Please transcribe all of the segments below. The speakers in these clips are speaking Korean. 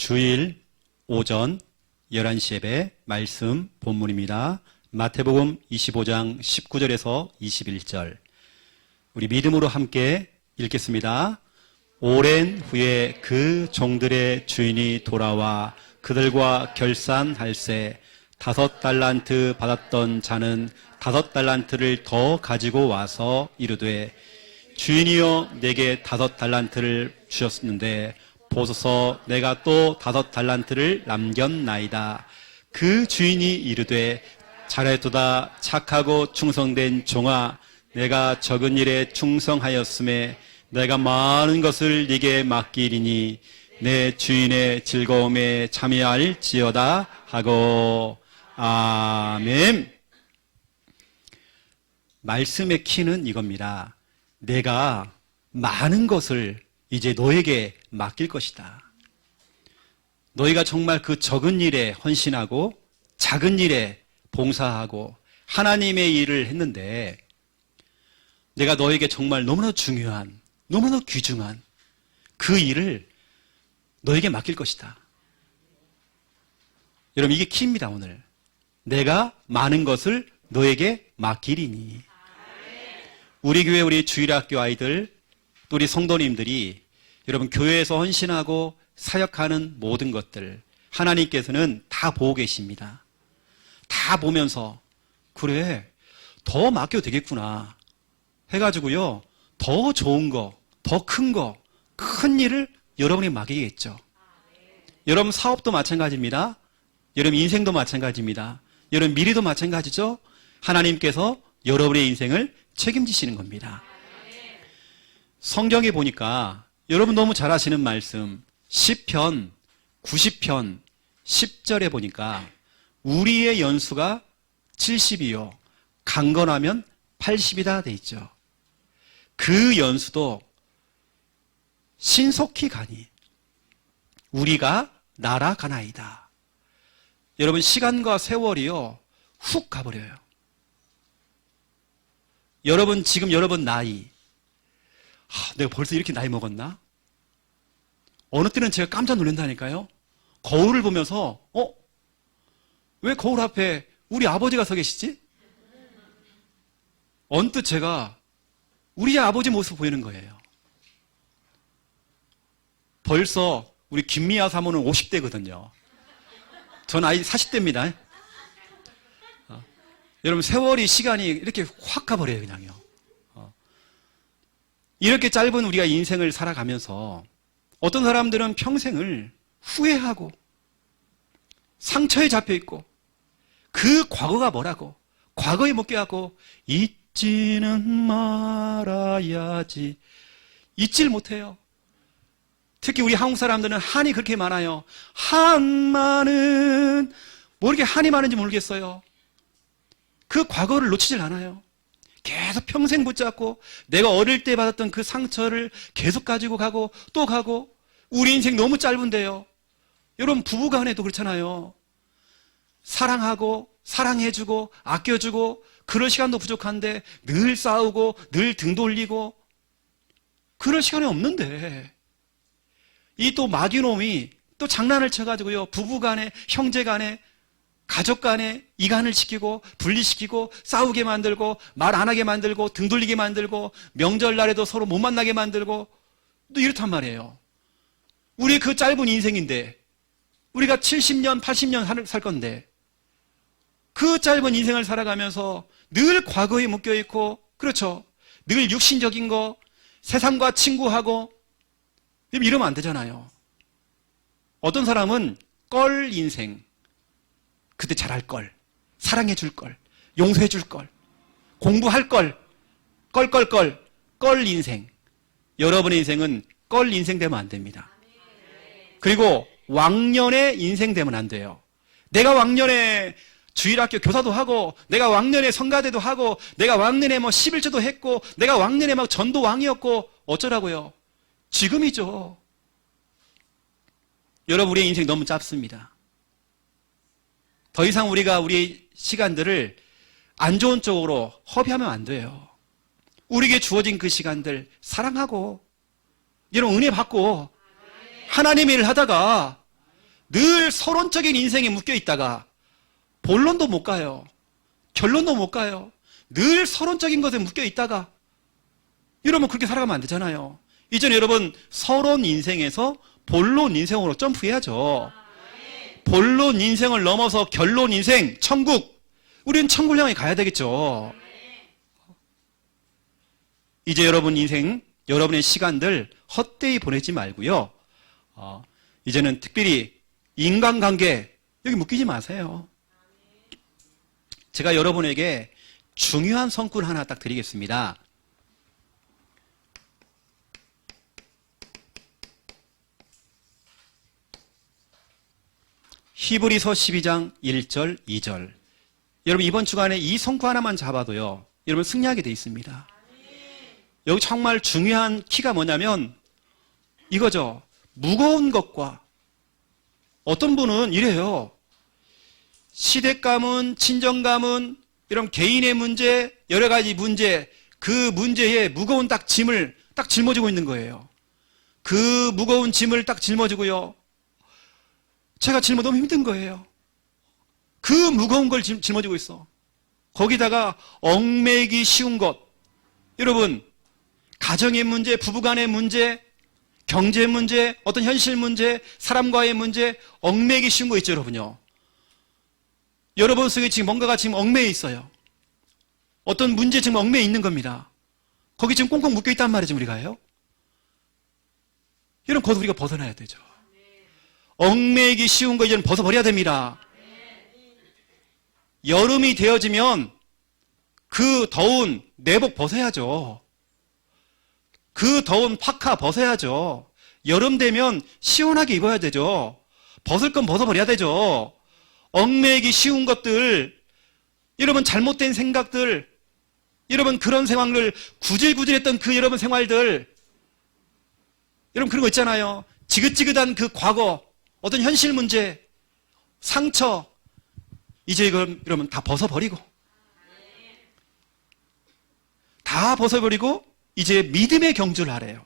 주일 오전 11시 예배 말씀 본문입니다. 마태복음 25장 19절에서 21절. 우리 믿음으로 함께 읽겠습니다. 오랜 후에 그 종들의 주인이 돌아와 그들과 결산할세 5달란트 받았던 자는 5달란트를 더 가지고 와서 이르되 주인이여 내게 5달란트를 주셨는데 보소서 내가 또 5달란트를 남겼나이다. 그 주인이 이르되 잘했도다 착하고 충성된 종아 내가 적은 일에 충성하였음에 내가 많은 것을 네게 맡기리니 내 주인의 즐거움에 참여할지어다 하고. 아멘. 말씀의 키는 이겁니다. 내가 많은 것을 이제 너에게 맡길 것이다. 너희가 정말 그 적은 일에 헌신하고 작은 일에 봉사하고 하나님의 일을 했는데 내가 너에게 정말 너무나 중요한, 너무나 귀중한 그 일을 너에게 맡길 것이다. 여러분, 이게 키입니다. 오늘 내가 많은 것을 너에게 맡기리니. 우리 교회 우리 주일학교 아이들 또 우리 성도님들이 여러분 교회에서 헌신하고 사역하는 모든 것들 하나님께서는 다 보고 계십니다. 다 보면서 그래 더 맡겨도 되겠구나 해가지고요 더 좋은 거, 더 큰 거, 큰 일을 여러분이 맡기겠죠. 여러분 사업도 마찬가지입니다. 여러분 인생도 마찬가지입니다. 여러분 미래도 마찬가지죠. 하나님께서 여러분의 인생을 책임지시는 겁니다. 성경에 보니까 여러분 너무 잘 아시는 말씀 시편 90편 10절에 보니까 우리의 연수가 70이요 강건하면 80이다 돼 있죠. 그 연수도 신속히 가니 우리가 날아가나이다. 여러분 시간과 세월이요 훅 가버려요. 여러분 지금 여러분 나이 내가 벌써 이렇게 나이 먹었나? 어느 때는 제가 깜짝 놀란다니까요. 거울을 보면서 왜 거울 앞에 우리 아버지가 서 계시지? 언뜻 제가 우리 아버지 모습 보이는 거예요. 벌써 우리 김미아 사모는 50대거든요. 전 아이 40대입니다. 여러분 세월이 시간이 이렇게 확 가버려요. 그냥요. 이렇게 짧은 우리가 인생을 살아가면서 어떤 사람들은 평생을 후회하고 상처에 잡혀있고 그 과거가 뭐라고 과거에 묶여갖고 잊지는 말아야지 잊질 못해요. 특히 우리 한국 사람들은 한이 그렇게 많아요. 한만은 뭐 이렇게 한이 많은지 모르겠어요. 그 과거를 놓치질 않아요. 계속 평생 붙잡고 내가 어릴 때 받았던 그 상처를 계속 가지고 가고 또 가고. 우리 인생 너무 짧은데요. 여러분 부부간에도 그렇잖아요. 사랑하고 사랑해주고 아껴주고 그럴 시간도 부족한데 늘 싸우고 늘 등 돌리고 그럴 시간이 없는데 이 또 마귀놈이 또 장난을 쳐가지고요 부부간에 형제간에 가족간에 이간을 시키고 분리시키고 싸우게 만들고 말 안 하게 만들고 등 돌리게 만들고 명절날에도 서로 못 만나게 만들고 또 이렇단 말이에요. 우리 그 짧은 인생인데 우리가 70년 80년 살 건데 그 짧은 인생을 살아가면서 늘 과거에 묶여있고 그렇죠. 늘 육신적인 거 세상과 친구하고 이러면 안 되잖아요. 어떤 사람은 껄 인생 그때 잘할 걸, 사랑해 줄 걸, 용서해 줄 걸, 공부할 걸, 껄 인생. 여러분의 인생은 껄 인생 되면 안 됩니다. 그리고 왕년의 인생 되면 안 돼요. 내가 왕년에 주일학교 교사도 하고, 내가 왕년에 성가대도 하고, 내가 왕년에 뭐 11조도 했고, 내가 왕년에 막 전도 왕이었고, 어쩌라고요? 지금이죠. 여러분, 우리의 인생 너무 짧습니다. 더 이상 우리가 우리 시간들을 안 좋은 쪽으로 허비하면 안 돼요. 우리에게 주어진 그 시간들 사랑하고 여러분 은혜 받고 하나님의 일을 하다가 늘 서론적인 인생에 묶여 있다가 본론도 못 가요. 결론도 못 가요. 늘 서론적인 것에 묶여 있다가 이러면 그렇게 살아가면 안 되잖아요. 이제는 여러분 서론 인생에서 본론 인생으로 점프해야죠. 본론 인생을 넘어서 결론 인생, 천국. 우리는 천국을 향해 가야 되겠죠. 이제 여러분 인생, 여러분의 시간들 헛되이 보내지 말고요. 이제는 특별히 인간관계 여기 묶이지 마세요. 제가 여러분에게 중요한 성꾼 하나 딱 드리겠습니다. 히브리서 12장 1절 2절. 여러분 이번 주간에 이 성구 하나만 잡아도요, 여러분 승리하게 돼 있습니다. 여기 정말 중요한 키가 뭐냐면 이거죠. 무거운 것과, 어떤 분은 이래요. 시댁감은, 친정감은, 이런 개인의 문제, 여러 가지 문제, 그 문제에 무거운 딱 짐을 딱 짊어지고 있는 거예요. 그 무거운 짐을 딱 짊어지고요. 제가 짊어 너무 힘든 거예요. 그 무거운 걸 짊어지고 있어. 거기다가 얽매이기 쉬운 것. 여러분, 가정의 문제, 부부간의 문제, 경제 문제, 어떤 현실 문제, 사람과의 문제, 얽매이기 쉬운 거 있죠, 여러분요. 여러분 속에 지금 뭔가가 지금 얽매여 있어요. 어떤 문제 지금 얽매여 있는 겁니다. 거기 지금 꽁꽁 묶여 있단 말이죠, 우리가요. 이런 것 우리가 벗어나야 되죠. 얽매이기 쉬운 거 이제는 벗어버려야 됩니다. 여름이 되어지면 그 더운 내복 벗어야죠. 그 더운 파카 벗어야죠. 여름 되면 시원하게 입어야 되죠. 벗을 건 벗어버려야 되죠. 얽매이기 쉬운 것들, 여러분 잘못된 생각들, 여러분 그런 생활을 구질구질했던 그 여러분 생활들, 여러분 그런 거 있잖아요. 지긋지긋한 그 과거, 어떤 현실 문제, 상처, 이제 이걸 여러분 다 벗어버리고, 다 벗어버리고 이제 믿음의 경주를 하래요.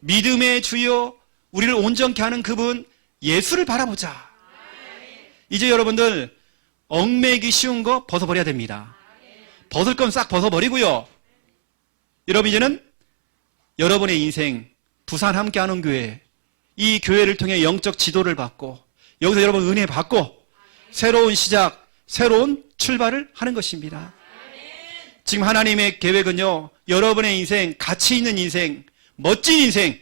믿음의 주여, 우리를 온전케 하는 그분 예수를 바라보자. 이제 여러분들 얽매이기 쉬운 거 벗어버려야 됩니다. 벗을 건 싹 벗어버리고요. 여러분 이제는 여러분의 인생, 부산 함께하는 교회, 이 교회를 통해 영적 지도를 받고 여기서 여러분 은혜 받고 새로운 시작, 새로운 출발을 하는 것입니다. 지금 하나님의 계획은요, 여러분의 인생, 가치 있는 인생, 멋진 인생,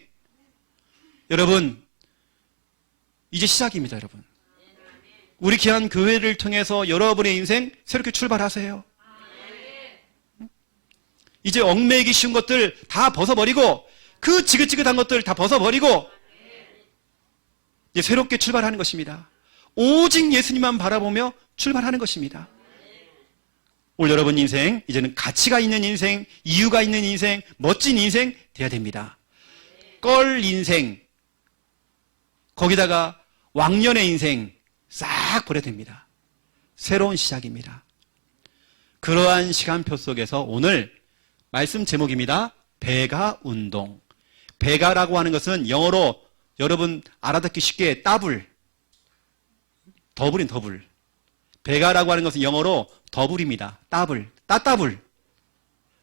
여러분 이제 시작입니다. 여러분 우리 귀한 교회를 통해서 여러분의 인생 새롭게 출발하세요. 이제 얽매이기 쉬운 것들 다 벗어버리고 그 지긋지긋한 것들 다 벗어버리고 이제 새롭게 출발하는 것입니다. 오직 예수님만 바라보며 출발하는 것입니다. 오늘 여러분 인생 이제는 가치가 있는 인생, 이유가 있는 인생, 멋진 인생 돼야 됩니다. 껄 인생, 거기다가 왕년의 인생 싹 버려야 됩니다. 새로운 시작입니다. 그러한 시간표 속에서 오늘 말씀 제목입니다. 배가 운동. 배가라고 하는 것은 영어로 여러분 알아듣기 쉽게 더블, 더블인 더블. 배가라고 하는 것은 영어로 더블입니다. 더블, 따따블.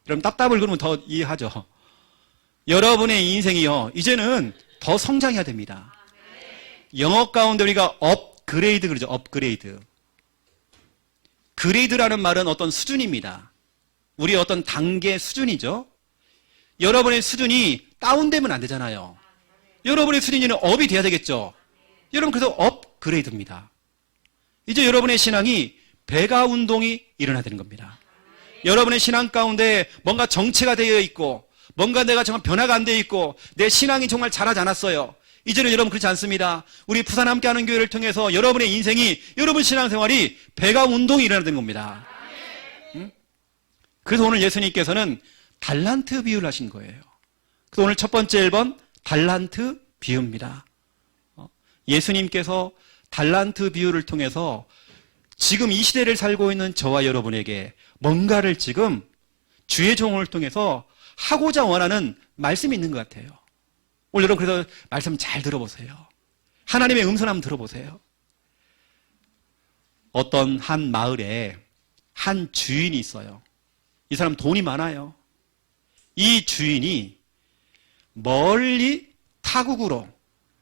그럼 따따블 그러면 더 이해하죠. 여러분의 인생이요, 이제는 더 성장해야 됩니다. 영어 가운데 우리가 업그레이드 그러죠. 업그레이드. 그레이드라는 말은 어떤 수준입니다. 우리의 어떤 단계 수준이죠. 여러분의 수준이 다운되면 안 되잖아요. 여러분의 수준이는 업이 돼야 되겠죠. 여러분 그래서 업그레이드입니다. 이제 여러분의 신앙이 배가 운동이 일어나야 되는 겁니다. 여러분의 신앙 가운데 뭔가 정체가 되어 있고 뭔가 내가 정말 변화가 안 되어 있고 내 신앙이 정말 자라지 않았어요. 이제는 여러분 그렇지 않습니다. 우리 부산 함께하는 교회를 통해서 여러분의 인생이, 여러분 신앙생활이 배가 운동이 일어나야 되는 겁니다. 그래서 오늘 예수님께서는 달란트 비유를 하신 거예요. 그래서 오늘 첫 번째 1번 달란트 비유입니다. 예수님께서 달란트 비유를 통해서 지금 이 시대를 살고 있는 저와 여러분에게 뭔가를 지금 주의 종을 통해서 하고자 원하는 말씀이 있는 것 같아요. 오늘 여러분 그래서 말씀 잘 들어보세요. 하나님의 음성 한번 들어보세요. 어떤 한 마을에 한 주인이 있어요. 이 사람 돈이 많아요. 이 주인이 멀리 타국으로,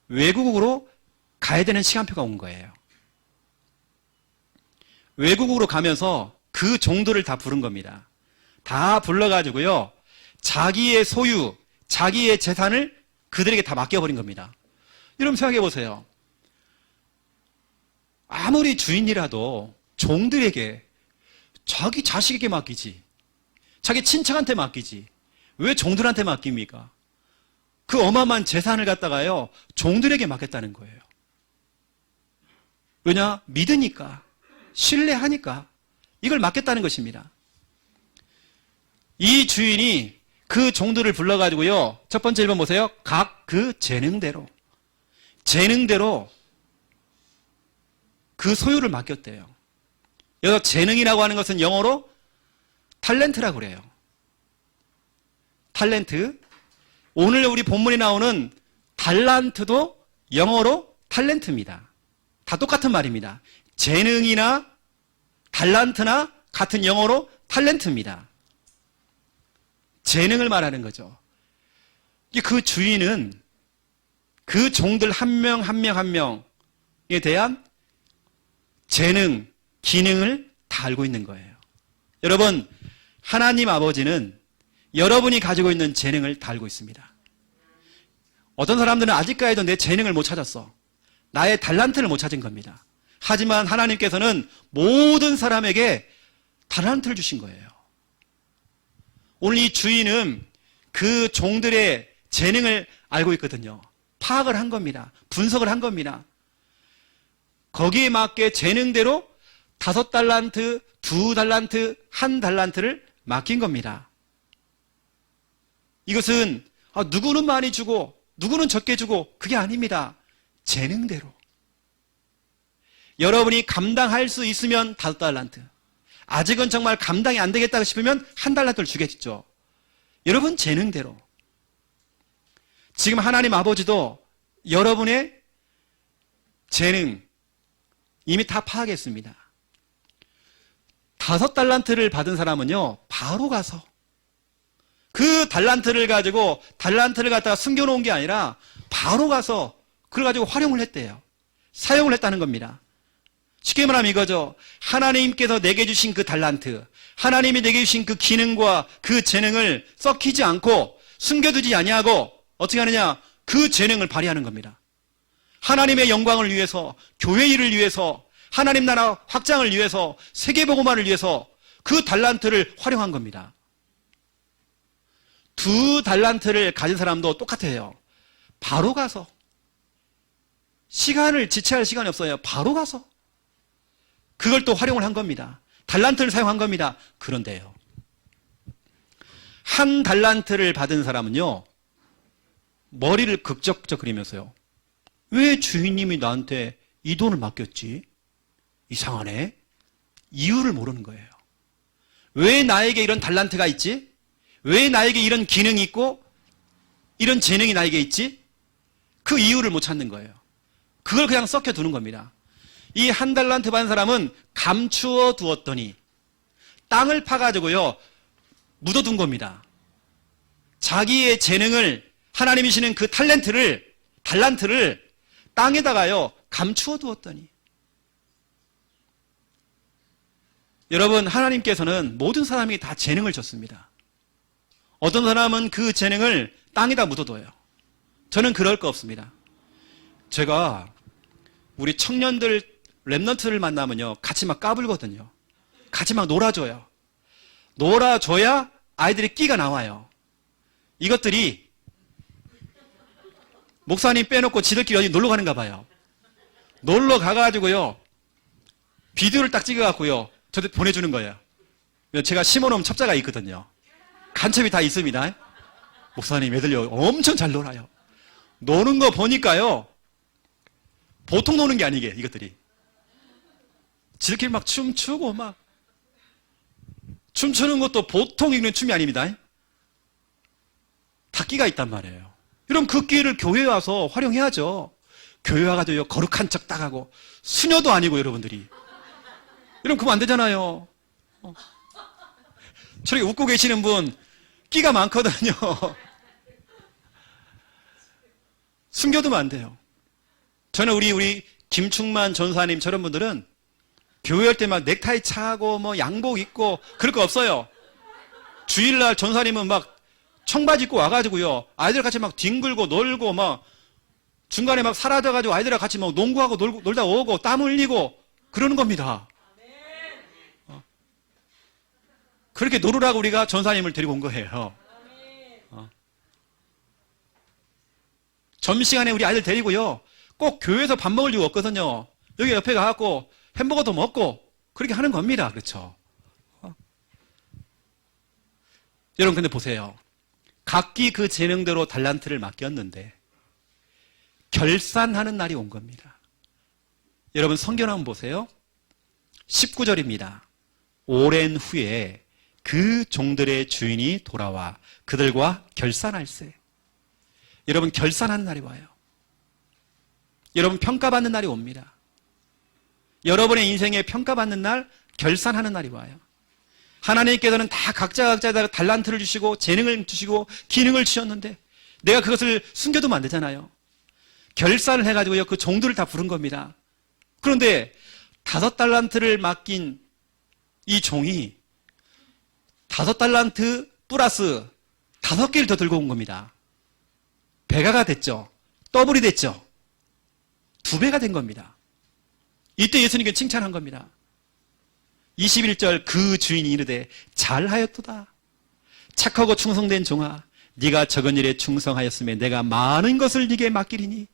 외국으로 가야 되는 시간표가 온 거예요. 외국으로 가면서 그 종들을 다 부른 겁니다. 다 불러가지고요, 자기의 소유, 자기의 재산을 그들에게 다 맡겨버린 겁니다. 여러분 생각해 보세요. 아무리 주인이라도 종들에게, 자기 자식에게 맡기지, 자기 친척한테 맡기지, 왜 종들한테 맡깁니까? 그 어마어마한 재산을 갖다가요, 종들에게 맡겼다는 거예요. 왜냐? 믿으니까, 신뢰하니까 이걸 맡겼다는 것입니다. 이 주인이 그 종들을 불러가지고요, 첫 번째 1번 보세요. 각 그 재능대로 그 소유를 맡겼대요. 여기서 재능이라고 하는 것은 영어로 탤런트라고 그래요. 탤런트. 오늘 우리 본문에 나오는 달란트도 영어로 탤런트입니다. 다 똑같은 말입니다. 재능이나 달란트나 같은 영어로 탤런트입니다. 재능을 말하는 거죠. 그 주인은 그 종들 한 명 한 명에 대한 재능, 기능을 다 알고 있는 거예요. 여러분, 하나님 아버지는 여러분이 가지고 있는 재능을 다 알고 있습니다. 어떤 사람들은 아직까지도 내 재능을 못 찾았어. 나의 달란트를 못 찾은 겁니다. 하지만 하나님께서는 모든 사람에게 달란트를 주신 거예요. 오늘 이 주인은 그 종들의 재능을 알고 있거든요. 파악을 한 겁니다. 분석을 한 겁니다. 거기에 맞게 재능대로 5달란트, 2달란트, 1달란트를 맡긴 겁니다. 이것은 누구는 많이 주고 누구는 적게 주고 그게 아닙니다. 재능대로. 여러분이 감당할 수 있으면 5달란트, 아직은 정말 감당이 안 되겠다 싶으면 1달란트를 주겠죠. 여러분 재능대로. 지금 하나님 아버지도 여러분의 재능 이미 다 파악했습니다. 5달란트를 받은 사람은요, 바로 가서 그 달란트를 가지고 달란트를 갖다가 숨겨놓은 게 아니라 바로 가서 그걸 가지고 활용을 했대요. 사용을 했다는 겁니다. 쉽게 말하면 이거죠. 하나님께서 내게 주신 그 달란트, 하나님이 내게 주신 그 기능과 그 재능을 썩히지 않고 숨겨두지 아니하고 어떻게 하느냐? 그 재능을 발휘하는 겁니다. 하나님의 영광을 위해서, 교회 일을 위해서, 하나님 나라 확장을 위해서, 세계복음화를 위해서 그 달란트를 활용한 겁니다. 2달란트를 가진 사람도 똑같아요. 바로 가서, 시간을 지체할 시간이 없어요. 바로 가서 그걸 또 활용을 한 겁니다. 달란트를 사용한 겁니다. 그런데요, 1달란트를 받은 사람은요, 머리를 극적극적거리면서요, 왜 주인님이 나한테 이 돈을 맡겼지? 이상하네. 이유를 모르는 거예요. 왜 나에게 이런 달란트가 있지? 왜 나에게 이런 기능이 있고 이런 재능이 나에게 있지? 그 이유를 못 찾는 거예요. 그걸 그냥 썩혀 두는 겁니다. 이 1달란트 받은 사람은 감추어 두었더니 땅을 파가지고요, 묻어둔 겁니다. 자기의 재능을, 하나님이 주시는 그 달란트를 땅에다가요, 감추어 두었더니. 여러분, 하나님께서는 모든 사람이 다 재능을 줬습니다. 어떤 사람은 그 재능을 땅에다 묻어둬요. 저는 그럴 거 없습니다. 제가 우리 청년들, 랩런트를 만나면요, 같이 막 까불거든요. 같이 막 놀아줘요. 놀아줘야 아이들이 끼가 나와요. 이것들이 목사님 빼놓고 지들끼리 어디 놀러 가는가 봐요. 놀러 가가지고요, 비디오를 딱 찍어갖고요, 저한테 보내주는 거예요. 제가 심어놓은 첩자가 있거든요. 간첩이 다 있습니다. 목사님 애들 엄청 잘 놀아요. 노는 거 보니까요, 보통 노는 게 아니게 이것들이 지들끼리 막 춤추고 막 춤추는 것도 보통 있는 춤이 아닙니다. 다 끼가 있단 말이에요. 그럼 그 끼를 교회에 와서 활용해야죠. 교회 와가지고 거룩한 척 따가고 수녀도 아니고 여러분들이. 여러분 그러면 안 되잖아요. 저렇게 웃고 계시는 분 끼가 많거든요. 숨겨두면 안 돼요. 저는 우리 김충만 전사님 저런 분들은 교회 할 때 막 넥타이 차고 뭐 양복 입고 그럴 거 없어요. 주일날 전사님은 막 청바지 입고 와가지고요. 아이들 같이 막 뒹굴고 놀고 막 중간에 막 사라져가지고 아이들이랑 같이 막 농구하고 놀다 오고 땀 흘리고 그러는 겁니다. 그렇게 놀으라고 우리가 전사님을 데리고 온 거예요. 점심시간에 우리 아이들 데리고요. 꼭 교회에서 밥 먹을 이유가 없거든요. 여기 옆에 가갖고 햄버거도 먹고 그렇게 하는 겁니다. 그렇죠? 여러분 근데 보세요. 각기 그 재능대로 달란트를 맡겼는데 결산하는 날이 온 겁니다. 여러분 성경 한번 보세요. 19절입니다. 오랜 후에 그 종들의 주인이 돌아와 그들과 결산할세. 여러분 결산하는 날이 와요. 여러분 평가받는 날이 옵니다. 여러분의 인생에 평가받는 날, 결산하는 날이 와요. 하나님께서는 다 각자에다가 달란트를 주시고 재능을 주시고 기능을 주셨는데 내가 그것을 숨겨두면 안 되잖아요. 결산을 해가지고요 그 종들을 다 부른 겁니다. 그런데 5달란트를 맡긴 이 종이 5달란트 플러스 5개를 더 들고 온 겁니다. 배가가 됐죠. 더블이 됐죠. 2배가 된 겁니다. 이때 예수님께 칭찬한 겁니다. 21절 그 주인이 이르되 잘하였도다. 착하고 충성된 종아 네가 적은 일에 충성하였으면 내가 많은 것을 네게 맡기리니.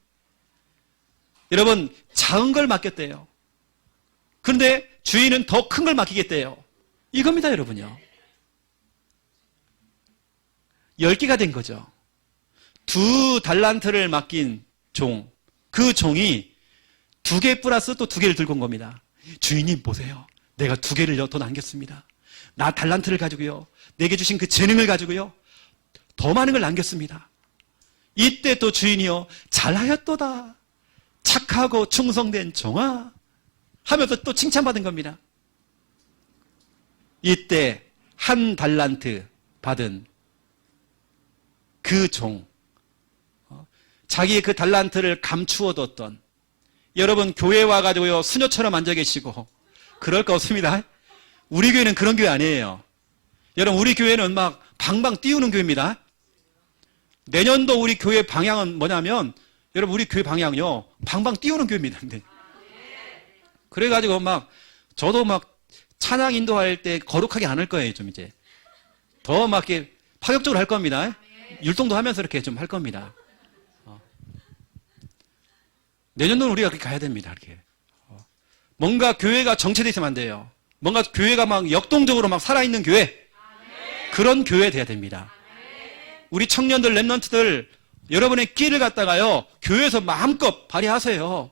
여러분 작은 걸 맡겼대요. 그런데 주인은 더 큰 걸 맡기겠대요. 이겁니다 여러분요. 10개가 된 거죠. 2달란트를 맡긴 종, 그 종이 2개 플러스 또 2개를 들고 온 겁니다. 주인님 보세요. 내가 2개를 더 남겼습니다. 나 달란트를 가지고요. 내게 주신 그 재능을 가지고요. 더 많은 걸 남겼습니다. 이때 또 주인이요. 잘하였도다. 착하고 충성된 종아. 하면서 또 칭찬받은 겁니다. 이때 1달란트 받은 그 종. 자기의 그 달란트를 감추어뒀던 여러분 교회 와가지고요 수녀처럼 앉아 계시고 그럴 거 없습니다. 우리 교회는 그런 교회 아니에요. 여러분 우리 교회는 막 방방 띄우는 교회입니다. 내년도 우리 교회 방향은 뭐냐면 여러분 우리 교회 방향요 방방 띄우는 교회입니다. 그래가지고 막 저도 막 찬양 인도할 때 거룩하게 안 할 거예요. 좀 이제 더 막 이렇게 파격적으로 할 겁니다. 율동도 하면서 이렇게 좀 할 겁니다. 내년도는 우리가 그렇게 가야 됩니다. 이렇게. 뭔가 교회가 정체되어 있으면 안 돼요. 뭔가 교회가 막 역동적으로 막 살아있는 교회. 그런 교회 돼야 됩니다. 우리 청년들, 랩런트들, 여러분의 끼를 갖다가요, 교회에서 마음껏 발휘하세요.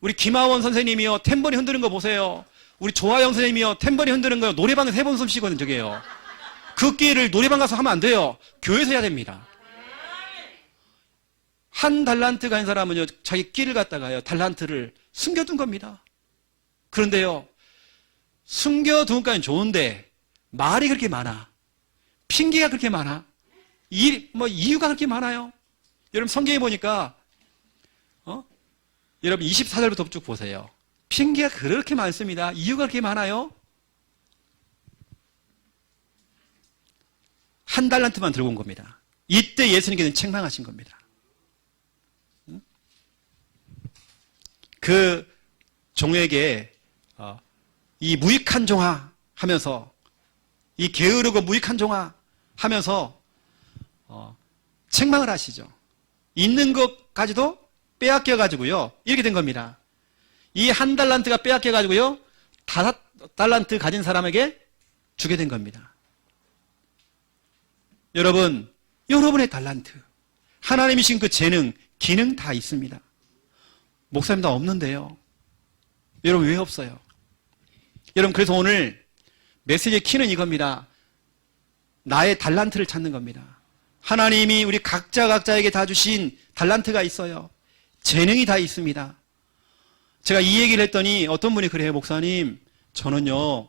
우리 김하원 선생님이요, 탬버리 흔드는 거 보세요. 우리 조하영 선생님이요, 탬버리 흔드는 거 노래방에서 해본 솜씨거든, 저게요. 그 끼를 노래방 가서 하면 안 돼요. 교회에서 해야 됩니다. 1달란트 가진 사람은요, 자기 끼를 갖다가요, 달란트를 숨겨둔 겁니다. 그런데요, 숨겨둔 것까지는 좋은데, 말이 그렇게 많아. 핑계가 그렇게 많아. 이유가 그렇게 많아요. 여러분, 성경에 보니까, 여러분, 24절부터 쭉 보세요. 핑계가 그렇게 많습니다. 이유가 그렇게 많아요. 1달란트만 들고 온 겁니다. 이때 예수님께서는 책망하신 겁니다. 그 종에게 이 무익한 종아 하면서 이 게으르고 무익한 종아 하면서 책망을 하시죠. 있는 것까지도 빼앗겨 가지고요. 이렇게 된 겁니다. 이 1달란트가 빼앗겨 가지고요. 5달란트 가진 사람에게 주게 된 겁니다. 여러분, 여러분의 달란트, 하나님이신 그 재능, 기능 다 있습니다. 목사님 다 없는데요. 여러분 왜 없어요? 여러분 그래서 오늘 메시지의 키는 이겁니다. 나의 달란트를 찾는 겁니다. 하나님이 우리 각자에게 다 주신 달란트가 있어요. 재능이 다 있습니다. 제가 이 얘기를 했더니 어떤 분이 그래요. 목사님, 저는요,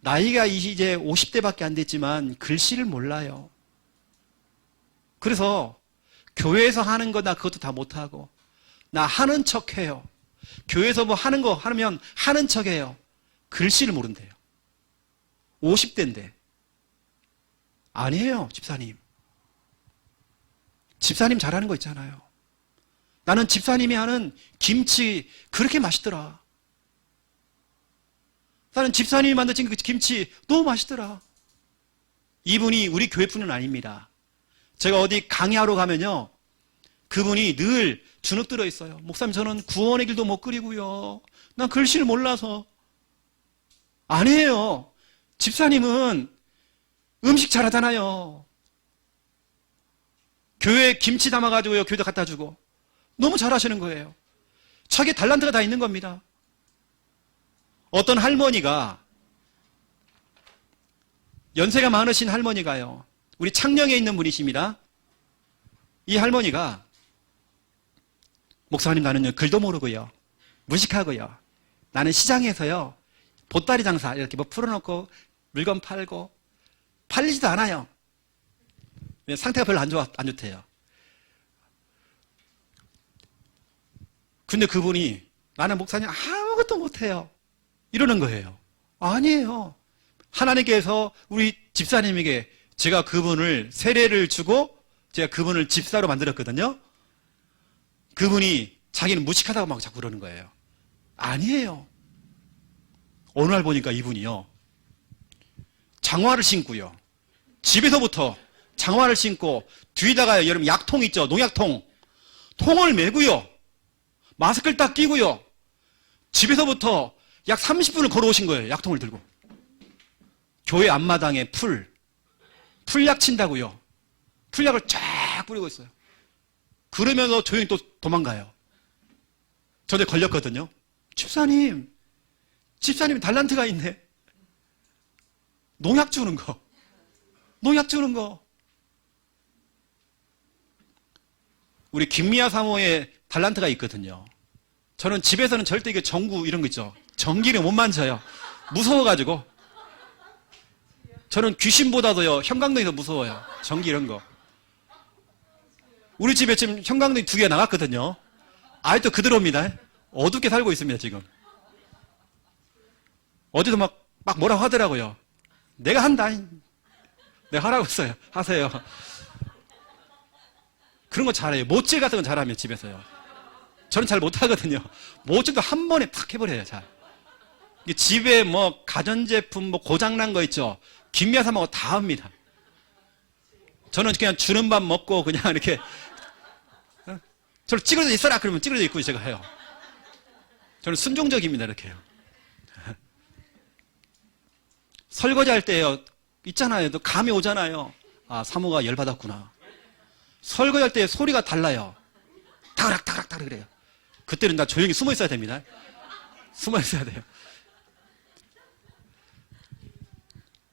나이가 이제 50대밖에 안 됐지만 글씨를 몰라요. 그래서 교회에서 하는 거 나 그것도 다 못하고 나 하는 척해요. 교회에서 뭐 하는 거 하면 하는 척해요. 글씨를 모른대요. 50대인데. 아니에요, 집사님. 집사님 잘하는 거 있잖아요. 나는 집사님이 하는 김치 그렇게 맛있더라. 나는 집사님이 만드신 그 김치 너무 맛있더라. 이분이 우리 교회뿐은 아닙니다. 제가 어디 강의하러 가면요, 그분이 늘 주눅 들어 있어요. 목사님, 저는 구원의 길도 못 그리고요, 난 글씨를 몰라서. 아니에요. 집사님은 음식 잘하잖아요. 교회에 김치 담아가지고요, 교회도 갖다 주고. 너무 잘하시는 거예요. 자기 달란트가 다 있는 겁니다. 어떤 할머니가, 연세가 많으신 할머니가요, 우리 창녕에 있는 분이십니다. 이 할머니가, 목사님, 나는요 글도 모르고요, 무식하고요, 나는 시장에서요 보따리 장사 이렇게 뭐 풀어놓고 물건 팔고 팔리지도 않아요. 상태가 별로 안 좋대요. 근데 그분이, 나는 목사님 아무것도 못해요, 이러는 거예요. 아니에요. 하나님께서 우리 집사님에게 제가 그분을 세례를 주고 제가 그분을 집사로 만들었거든요. 그분이 자기는 무식하다고 막 자꾸 그러는 거예요. 아니에요. 어느 날 보니까 이분이요, 장화를 신고요, 집에서부터 장화를 신고 뒤에다가 여러분 약통 있죠, 농약통, 통을 메고요, 마스크를 딱 끼고요, 집에서부터 약 30분을 걸어오신 거예요. 약통을 들고. 교회 앞마당에 풀약 친다고요. 풀약을 쫙 뿌리고 있어요. 그러면서 조용히 또 도망가요. 전에 걸렸거든요. 집사님 달란트가 있네. 농약 주는 거. 우리 김미아 사모의 달란트가 있거든요. 저는 집에서는 절대 이게 전구 이런 거 있죠, 전기를 못 만져요. 무서워가지고. 저는 귀신보다도요 형광등이 더 무서워요. 전기 이런 거. 우리 집에 지금 형광등이 2개 나갔거든요. 아직도 그대로입니다. 어둡게 살고 있습니다 지금. 어제도 막 뭐라고 하더라고요. 내가 한다. 내가 하라고 했어요. 하세요. 그런 거 잘해요. 못질 같은 건 잘하면 집에서요. 저는 잘 못하거든요. 못질도 한 번에 탁 해버려요. 잘. 집에 뭐 가전제품 뭐 고장난 거 있죠, 김미아 사모가 다 합니다. 저는 그냥 주는 밥 먹고 그냥 이렇게, 저를 찌그러져 있어라 그러면 찌그러져 있고 제가 해요. 저는 순종적입니다. 이렇게 해요. 설거지 할 때요, 있잖아요, 또 감이 오잖아요. 아, 사모가 열받았구나. 설거지 할 때 소리가 달라요. 타그락타그락 그래요. 그때는 나 조용히 숨어 있어야 됩니다. 숨어 있어야 돼요.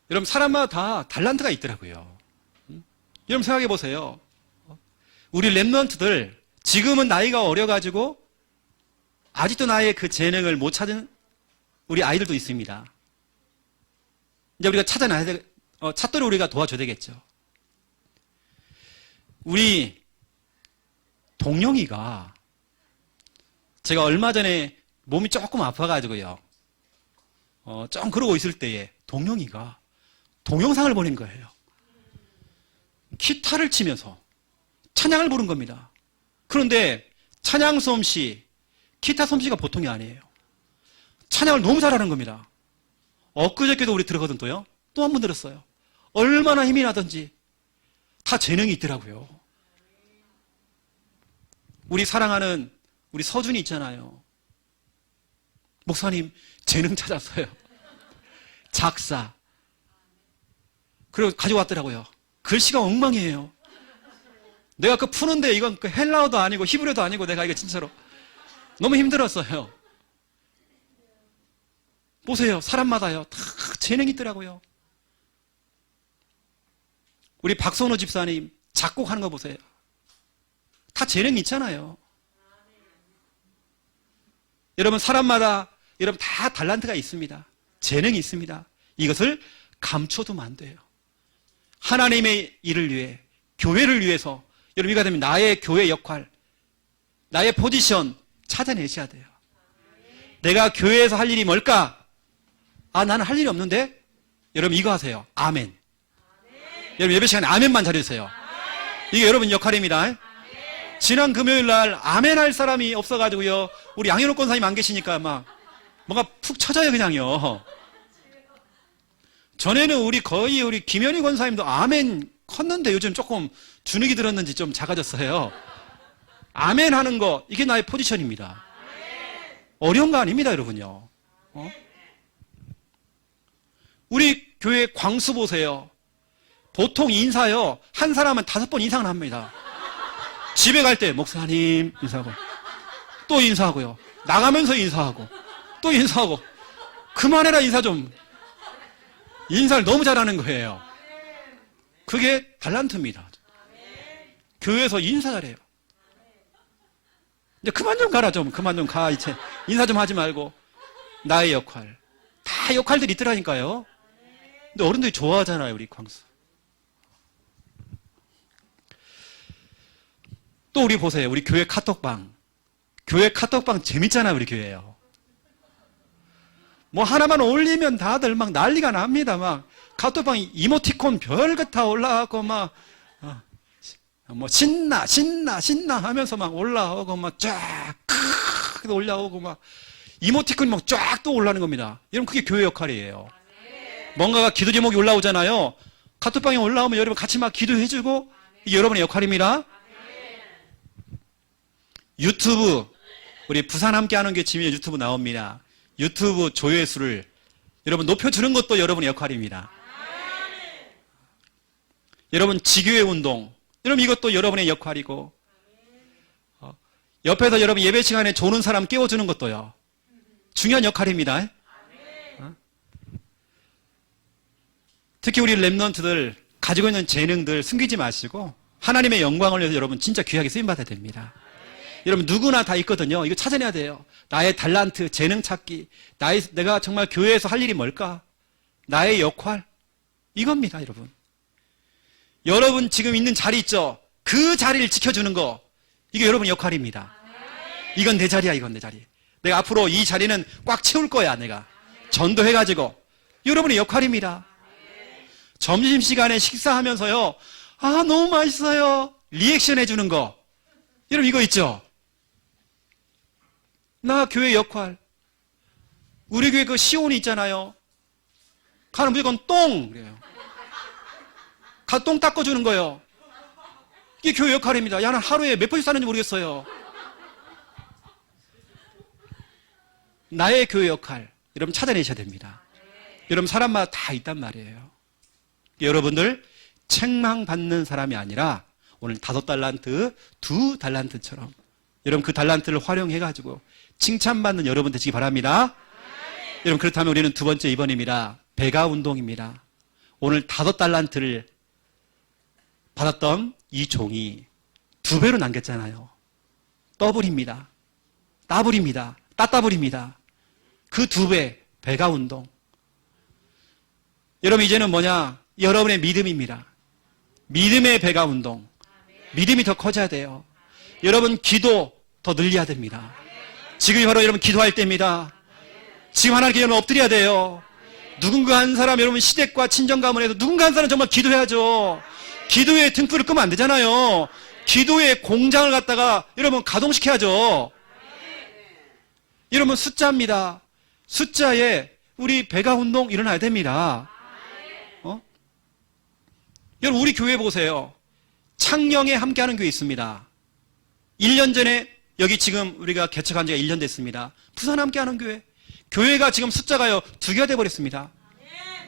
여러분, 사람마다 다 달란트가 있더라고요. 여러분 생각해 보세요. 우리 랩런트들, 지금은 나이가 어려가지고 아직도 나의 그 재능을 못 찾은 우리 아이들도 있습니다. 이제 우리가 찾아놔야 돼, 찾도록 우리가 도와줘야 되겠죠. 우리 동영이가, 제가 얼마 전에 몸이 조금 아파가지고요, 좀 그러고 있을 때에 동영이가 동영상을 보낸 거예요. 기타를 치면서 찬양을 부른 겁니다. 그런데 찬양 솜씨, 기타 솜씨가 보통이 아니에요. 찬양을 너무 잘하는 겁니다. 엊그저께도 우리 들었거든, 또요. 또 한 번 들었어요. 얼마나 힘이 나든지 다 재능이 있더라고요. 우리 사랑하는 우리 서준이 있잖아요. 목사님, 재능 찾았어요. 작사. 그리고 가져왔더라고요. 글씨가 엉망이에요. 내가 그 푸는데 이건 그 헬라어도 아니고 히브리어도 아니고 내가 이거 진짜로 너무 힘들었어요. 보세요. 사람마다요, 다 재능이 있더라고요. 우리 박선호 집사님 작곡하는 거 보세요. 다 재능이 있잖아요. 여러분 사람마다 여러분 다 달란트가 있습니다. 재능이 있습니다. 이것을 감춰두면 안 돼요. 하나님의 일을 위해, 교회를 위해서 여러분 이가 되면 나의 교회 역할, 나의 포지션 찾아내셔야 돼요. 내가 교회에서 할 일이 뭘까? 아, 나는 할 일이 없는데? 여러분 이거 하세요. 아멘. 여러분 예배 시간에 아멘만 잘해주세요. 이게 여러분 역할입니다. 지난 금요일 날 아멘 할 사람이 없어가지고요. 우리 양현옥 권사님 안 계시니까 막 뭔가 푹 쳐져요 그냥요. 전에는 우리 김현희 권사님도 아멘 컸는데 요즘 조금 주눅이 들었는지 좀 작아졌어요. 아멘 하는 거 이게 나의 포지션입니다. 어려운 거 아닙니다 여러분요. 우리 교회 광수 보세요. 보통 인사요 한 사람은 5번 이상은 합니다. 집에 갈 때 목사님 인사하고 또 인사하고요. 나가면서 인사하고 또 인사하고. 그만해라 인사 좀. 인사를 너무 잘하는 거예요. 그게 달란트입니다. 교회에서 인사 잘해요. 이제 그만 좀 가라 좀. 그만 좀 가 이제. 인사 좀 하지 말고. 나의 역할. 다 역할들이 있더라니까요. 근데 어른들이 좋아하잖아요 우리 광수. 또 우리 보세요. 우리 교회 카톡방. 교회 카톡방 재밌잖아요 우리 교회요. 뭐 하나만 올리면 다들 막 난리가 납니다. 막 카톡방 이모티콘 별것 다 올라가고 막 뭐 신나 하면서 막 올라오고 막 쫙 올라오고 막 이모티콘이 막 쫙 또 올라오는 겁니다. 여러분 그게 교회 역할이에요. 뭔가가 기도 제목이 올라오잖아요. 카톡방에 올라오면 여러분 같이 막 기도해주고 이게 여러분의 역할입니다. 유튜브 우리 부산 함께하는 게 치면 유튜브 나옵니다. 유튜브 조회수를 여러분 높여주는 것도 여러분의 역할입니다. 여러분 지교회 운동 여러분 이것도 여러분의 역할이고 옆에서 여러분 예배 시간에 조는 사람 깨워주는 것도요 중요한 역할입니다. 특히 우리 랩런트들 가지고 있는 재능들 숨기지 마시고 하나님의 영광을 위해서 여러분 진짜 귀하게 쓰임받아야 됩니다. 여러분 누구나 다 있거든요. 이거 찾아내야 돼요. 나의 달란트, 재능 찾기, 내가 정말 교회에서 할 일이 뭘까? 나의 역할 이겁니다 여러분. 여러분 지금 있는 자리 있죠? 그 자리를 지켜주는 거 이게 여러분의 역할입니다. 이건 내 자리야. 이건 내 자리. 내가 앞으로 이 자리는 꽉 채울 거야. 내가 전도해가지고 여러분의 역할입니다. 점심시간에 식사하면서요 아 너무 맛있어요 리액션 해주는 거 여러분 이거 있죠? 나 교회 역할. 우리 교회 그 시온이 있잖아요. 가는 무조건 똥 그래요. 가 똥 닦아주는 거예요. 이게 교회 역할입니다. 야, 난 하루에 몇 번씩 사는지 모르겠어요. 나의 교회 역할 여러분 찾아내셔야 됩니다. 여러분 사람마다 다 있단 말이에요. 여러분들 책망받는 사람이 아니라 오늘 5달란트, 2달란트처럼 여러분 그 달란트를 활용해가지고 칭찬받는 여러분 되시기 바랍니다. 여러분 그렇다면 우리는 두 번째 2번입니다. 배가 운동입니다. 오늘 5달란트를 받았던 이 종이 2배로 남겼잖아요. 더블입니다. 따블입니다. 따따블입니다. 그 2배 배가 운동. 여러분 이제는 뭐냐? 여러분의 믿음입니다. 믿음의 배가 운동. 믿음이 더 커져야 돼요. 여러분 기도 더 늘려야 됩니다. 지금이 바로 여러분 기도할 때입니다. 지금 하나님께 여러분 엎드려야 돼요. 누군가 한 사람 여러분 시댁과 친정 가문에서 누군가 한 사람 정말 기도해야죠. 기도에 등불을 끄면 안 되잖아요. 기도의 공장을 갖다가 여러분 가동시켜야죠. 여러분 숫자입니다. 숫자에 우리 배가 운동 일어나야 됩니다. 여러분 우리 교회 보세요. 창녕에 함께하는 교회 있습니다. 1년 전에 여기 지금 우리가 개척한 지가 1년 됐습니다. 부산 함께하는 교회. 교회가 지금 숫자가요 2개가 돼버렸습니다.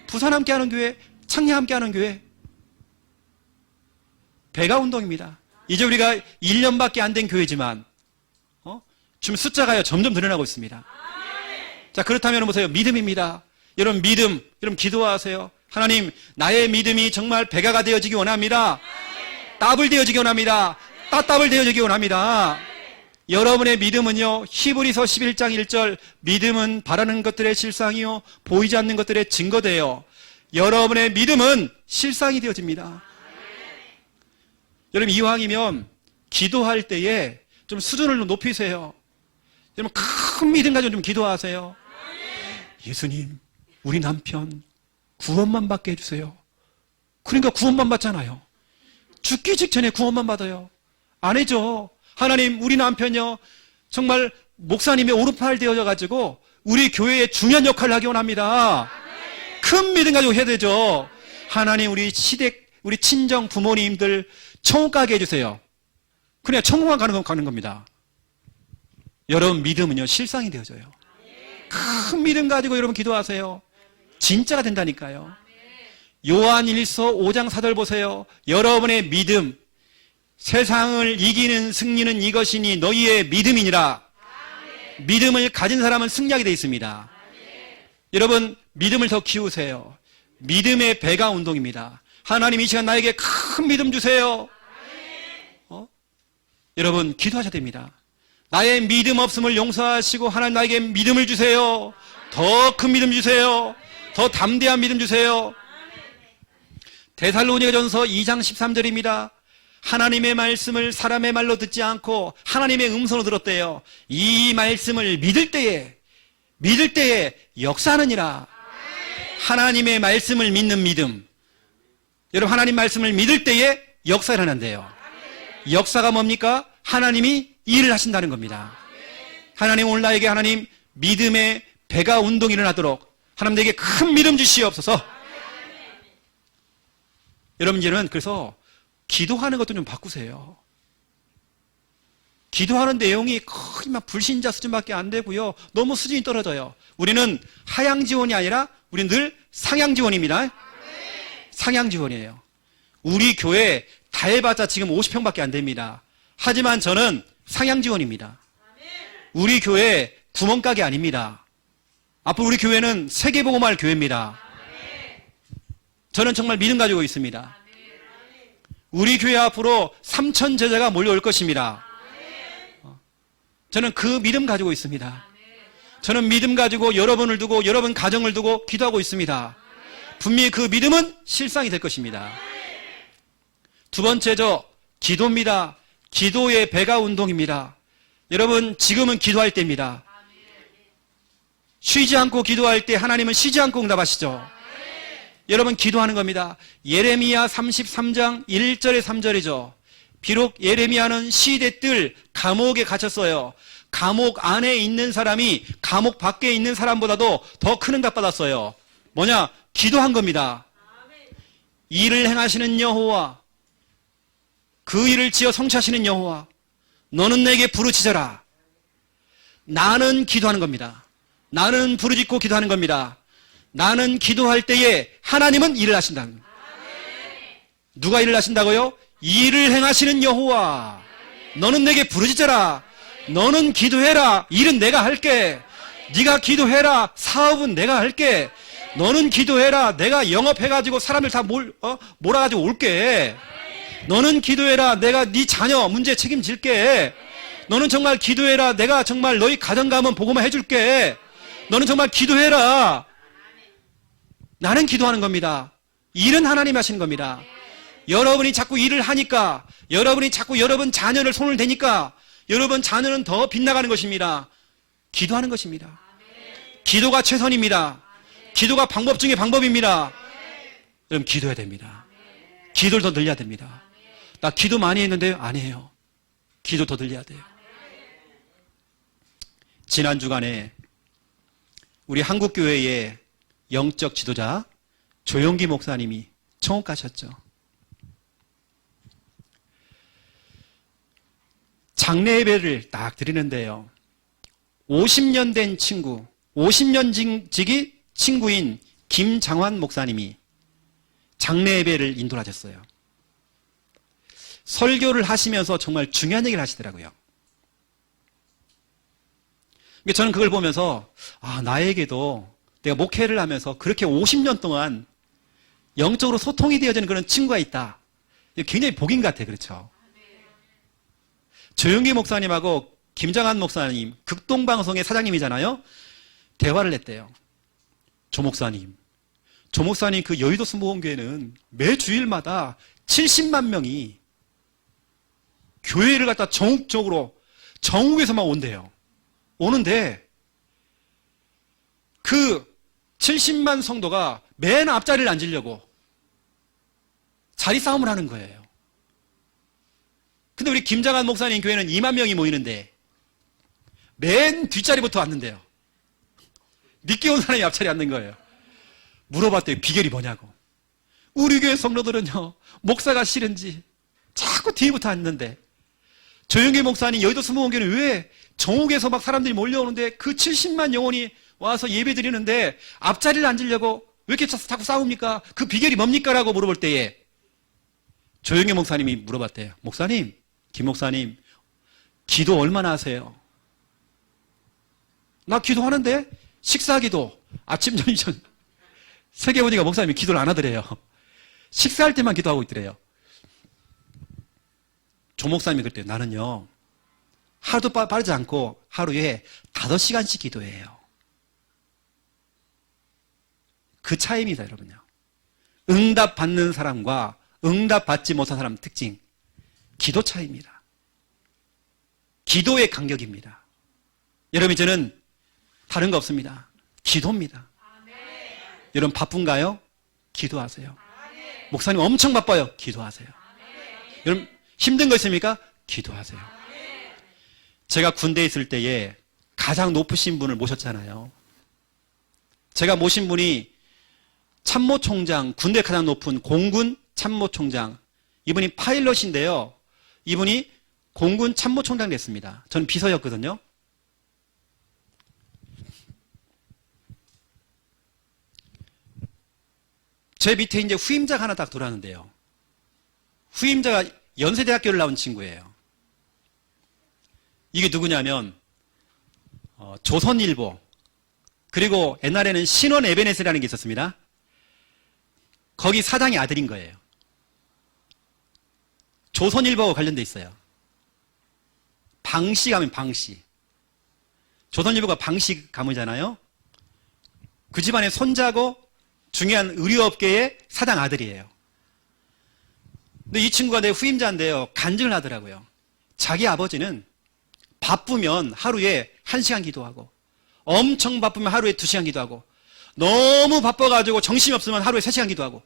부산 함께하는 교회, 창녕 함께하는 교회. 배가 운동입니다. 이제 우리가 1년밖에 안 된 교회지만 지금 숫자가요 점점 늘어나고 있습니다. 자 그렇다면 보세요. 믿음입니다. 여러분 믿음, 여러분 기도하세요. 하나님 나의 믿음이 정말 배가가 되어지기 원합니다. 따블 되어지기 원합니다. 따따블 되어지기 원합니다. 여러분의 믿음은요, 히브리서 11장 1절, 믿음은 바라는 것들의 실상이요 보이지 않는 것들의 증거돼요. 여러분의 믿음은 실상이 되어집니다. 여러분, 이왕이면 기도할 때에 좀 수준을 높이세요. 여러분, 큰 믿음 가지고 좀 기도하세요. 예수님, 우리 남편 구원만 받게 해주세요. 그러니까 구원만 받잖아요. 죽기 직전에 구원만 받아요. 아니죠. 하나님, 우리 남편요 정말 목사님의 오른팔 되어져 가지고 우리 교회에 중요한 역할을 하기 원합니다. 큰 믿음 가지고 해야 되죠. 하나님, 우리 시댁, 우리 친정 부모님들 천국 가게 해주세요. 그냥 천국만 가는 겁니다. 여러분, 믿음은요 실상이 되어져요. 큰 믿음 가지고 여러분 기도하세요. 진짜가 된다니까요. 요한 1서 5장 4절 보세요. 여러분의 믿음, 세상을 이기는 승리는 이것이니 너희의 믿음이니라. 믿음을 가진 사람은 승리하게 되어 있습니다. 여러분, 믿음을 더 키우세요. 믿음의 배가 운동입니다. 하나님, 이 시간 나에게 큰 믿음 주세요. 여러분, 기도하셔야 됩니다. 나의 믿음 없음을 용서하시고 하나님 나에게 믿음을 주세요. 더 큰 믿음 주세요. 더 담대한 믿음 주세요. 데살로니가전서 2장 13절입니다. 하나님의 말씀을 사람의 말로 듣지 않고 하나님의 음성으로 들었대요. 이 말씀을 믿을 때에 역사하느니라. 하나님의 말씀을 믿는 믿음. 여러분, 하나님 말씀을 믿을 때에 역사를 하는데요. 역사가 뭡니까? 하나님이 일을 하신다는 겁니다. 하나님, 오늘 나에게 하나님 믿음의 배가 운동이 일어나도록 하나님 내게 큰 믿음 주시옵소서. 여러분, 이제는 그래서 기도하는 것도 좀 바꾸세요. 기도하는 내용이 거의 막 불신자 수준밖에 안 되고요. 너무 수준이 떨어져요. 우리는 하향 지원이 아니라 우리는 늘 상향 지원입니다. 상향 지원이에요. 우리 교회 다 해봤자 지금 50평밖에 안 됩니다. 하지만 저는 상향 지원입니다. 우리 교회 구멍가게 아닙니다. 앞으로 우리 교회는 세계복음할 교회입니다. 저는 정말 믿음 가지고 있습니다. 우리 교회 앞으로 3,000 제자가 몰려올 것입니다. 저는 그 믿음 가지고 있습니다. 저는 믿음 가지고 여러분을 두고 여러분 가정을 두고 기도하고 있습니다. 분명히 그 믿음은 실상이 될 것입니다. 두 번째죠, 기도입니다. 기도의 배가 운동입니다. 여러분, 지금은 기도할 때입니다. 쉬지 않고 기도할 때 하나님은 쉬지 않고 응답하시죠. 여러분, 기도하는 겁니다. 예레미야 33장 1절에 3절이죠. 비록 예레미야는 시대 뜰 감옥에 갇혔어요. 감옥 안에 있는 사람이 감옥 밖에 있는 사람보다도 더 큰 응답 받았어요. 뭐냐? 기도한 겁니다. 일을 행하시는 여호와, 그 일을 지어 성취하시는 여호와, 너는 내게 부르짖어라. 나는 기도하는 겁니다. 나는 부르짖고 기도하는 겁니다. 나는 기도할 때에 하나님은 일을 하신다는 겁니다. 누가 일을 하신다고요? 일을 행하시는 여호와, 너는 내게 부르짖어라. 너는 기도해라. 일은 내가 할게. 네가 기도해라. 사업은 내가 할게. 너는 기도해라. 내가 영업해가지고 사람들 다 몰아가지고 올게. 너는 기도해라. 내가 네 자녀 문제 책임질게. 너는 정말 기도해라. 내가 정말 너희 가정 가면 보고만 해줄게. 너는 정말 기도해라. 나는 기도하는 겁니다. 일은 하나님 하시는 겁니다. 여러분이 자꾸 일을 하니까, 여러분이 자꾸 여러분 자녀를 손을 대니까 여러분 자녀는 더 빗나가는 것입니다. 기도하는 것입니다. 기도가 최선입니다. 기도가 방법 중에 방법입니다. 여러분, 기도해야 됩니다. 기도를 더 늘려야 됩니다. 나 기도 많이 했는데요? 아니에요. 기도 더 늘려야 돼요. 지난 주간에 우리 한국교회의 영적 지도자 조용기 목사님이 천국 가셨죠. 장례 예배를 딱 드리는데요, 50년 된 친구, 50년 지기 친구인 김장환 목사님이 장례 예배를 인도하셨어요. 설교를 하시면서 정말 중요한 얘기를 하시더라고요. 저는 그걸 보면서 나에게도 내가 목회를 하면서 그렇게 50년 동안 영적으로 소통이 되어지는 그런 친구가 있다. 굉장히 복인 같아요. 그렇죠? 조용기 목사님하고 김장한 목사님, 극동방송의 사장님이잖아요. 대화를 했대요. 조 목사님 그 여의도 수목원교회는 매 주일마다 70만 명이 교회를 갖다 전국적으로 전국에서만 온대요. 오는데 그 70만 성도가 맨 앞자리를 앉으려고 자리 싸움을 하는 거예요. 근데 우리 김장한 목사님 교회는 2만 명이 모이는데 맨 뒷자리부터 앉는데요. 늦게 온 사람이 앞자리에 앉는 거예요. 물어봤대요. 비결이 뭐냐고. 우리 교회 성도들은요, 목사가 싫은지 자꾸 뒤부터 앉는데, 조영기 목사님 여의도 수목원교회는 왜 전국에서 막 사람들이 몰려오는데 그 70만 영혼이 와서 예배 드리는데 앞자리를 앉으려고 왜 이렇게 자꾸 싸웁니까? 그 비결이 뭡니까? 라고 물어볼 때에 조영기 목사님이 물어봤대요. 목사님, 김 목사님, 기도 얼마나 하세요? 나 기도하는데 식사 기도, 아침, 점심, 세계 보니까 목사님이 기도를 안 하더래요. 식사할 때만 기도하고 있더래요. 조 목사님이 그랬대요. 나는요, 하루도 빠르지 않고 하루에 5시간씩 기도해요. 그 차이입니다, 여러분요. 응답 받는 사람과 응답 받지 못한 사람 특징, 기도 차이입니다. 기도의 간격입니다. 여러분, 저는 다른 거 없습니다. 기도입니다. 여러분 바쁜가요? 기도하세요. 목사님 엄청 바빠요. 기도하세요. 여러분 힘든 거 있습니까? 기도하세요. 제가 군대에 있을 때에 가장 높으신 분을 모셨잖아요. 제가 모신 분이 참모총장, 군대 가장 높은 공군 참모총장, 이분이 파일럿인데요. 이분이 공군 참모총장 됐습니다. 저는 비서였거든요. 제 밑에 이제 후임자가 하나 딱 돌아오는데요. 후임자가 연세대학교를 나온 친구예요. 이게 누구냐면 조선일보, 그리고 옛날에는 신원 에베네스라는 게 있었습니다. 거기 사장의 아들인 거예요. 조선일보와 관련돼 있어요. 방씨 가문, 방씨. 조선일보가 방씨 가문이잖아요. 그 집안의 손자고 중요한 의료업계의 사장 아들이에요. 근데 이 친구가 내 후임자인데요. 간증을 하더라고요. 자기 아버지는 바쁘면 하루에 1시간 기도하고, 엄청 바쁘면 하루에 2시간 기도하고, 너무 바빠가지고 정신이 없으면 하루에 3시간 기도하고,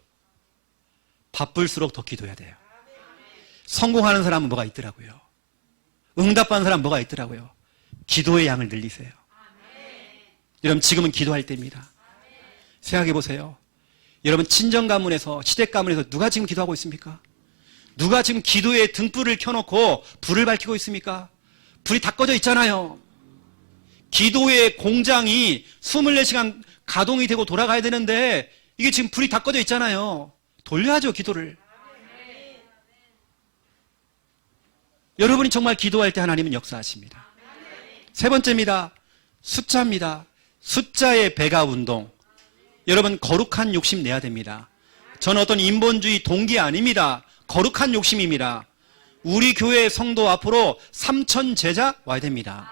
바쁠수록 더 기도해야 돼요. 성공하는 사람은 뭐가 있더라고요. 응답받는 사람은 뭐가 있더라고요. 기도의 양을 늘리세요. 여러분 지금은 기도할 때입니다. 생각해 보세요. 여러분 친정 가문에서, 시댁 가문에서 누가 지금 기도하고 있습니까? 누가 지금 기도에 등불을 켜놓고 불을 밝히고 있습니까? 불이 다 꺼져 있잖아요. 기도의 공장이 24시간 가동이 되고 돌아가야 되는데 이게 지금 불이 다 꺼져 있잖아요. 돌려야죠, 기도를. 여러분이 정말 기도할 때 하나님은 역사하십니다. 세 번째입니다. 숫자입니다. 숫자의 배가 운동. 여러분 거룩한 욕심 내야 됩니다. 저는 어떤 인본주의 동기 아닙니다. 거룩한 욕심입니다. 우리 교회 성도 앞으로 3,000 제자 와야 됩니다.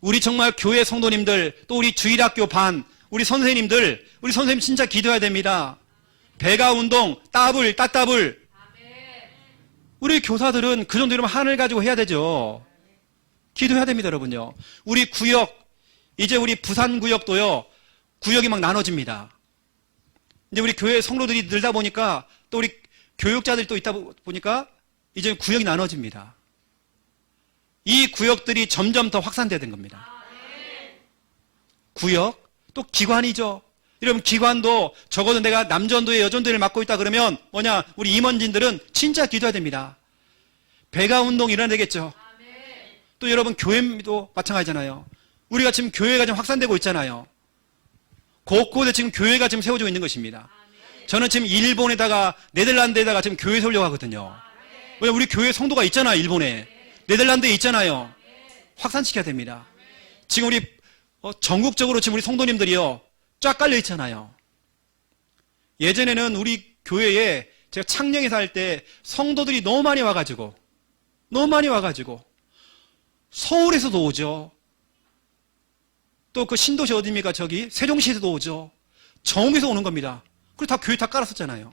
우리 정말 교회 성도님들, 또 우리 주일학교 반, 우리 선생님들, 우리 선생님 진짜 기도해야 됩니다. 배가 운동, 따블, 따따블. 우리 교사들은 그 정도면 하늘 가지고 해야 되죠. 기도해야 됩니다, 여러분요. 우리 구역, 이제 우리 부산 구역도요, 구역이 막 나눠집니다. 이제 우리 교회 성도들이 늘다 보니까, 또 우리 교육자들이 또 있다 보니까 이제 구역이 나눠집니다. 이 구역들이 점점 더 확산되는 겁니다. 구역, 또 기관이죠. 여러분 기관도 적어도 내가 남전도회, 여전도회를 맡고 있다 그러면 뭐냐, 우리 임원진들은 진짜 기도해야 됩니다. 배가 운동이 일어나야 되겠죠. 또 여러분 교회도 마찬가지잖아요. 우리가 지금 교회가 지금 확산되고 있잖아요. 곳곳에 지금 교회가 지금 세워지고 있는 것입니다. 저는 지금 일본에다가 네덜란드에다가 지금 교회 세우려고 하거든요. 왜? 우리 교회 성도가 있잖아요. 일본에, 네덜란드에 있잖아요. 확산시켜야 됩니다. 지금 우리 전국적으로 지금 우리 성도님들이요 쫙 깔려 있잖아요. 예전에는 우리 교회에 제가 창녕에서 할 때 성도들이 너무 많이 와가지고 서울에서도 오죠. 또 그 신도시 어디입니까? 저기 세종시에서도 오죠. 전국에서 오는 겁니다. 그리고 다 교회 다 깔았었잖아요.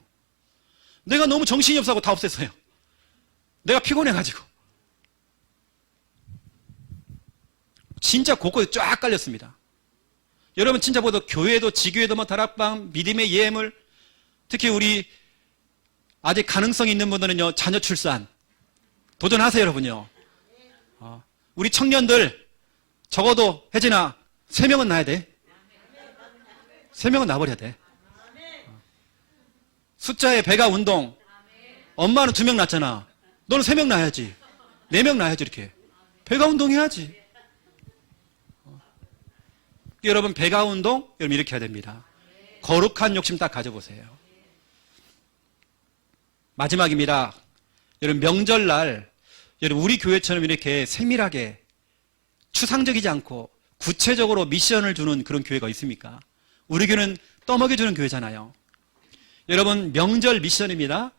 내가 너무 정신이 없어서 다 없앴어요. 내가 피곤해가지고. 진짜 곳곳에 쫙 깔렸습니다. 여러분 진짜 보다 교회도 지교회도 뭐 다락방, 믿음의 예물, 특히 우리 아직 가능성 있는 분들은요, 자녀 출산 도전하세요, 여러분요. 우리 청년들 적어도 혜진아 3명은 낳아야 돼. 3명은 낳아버려야 돼. 숫자의 배가 운동. 엄마는 2명 낳잖아. 너는 3명 낳아야지. 4명 낳아야지. 이렇게 배가 운동해야지. 여러분 배가 운동 여러분 이렇게 해야 됩니다. 거룩한 욕심 딱 가져보세요. 마지막입니다. 여러분 명절날 여러분 우리 교회처럼 이렇게 세밀하게 추상적이지 않고 구체적으로 미션을 주는 그런 교회가 있습니까? 우리 교회는 떠먹여주는 교회잖아요. 여러분 명절 미션입니다.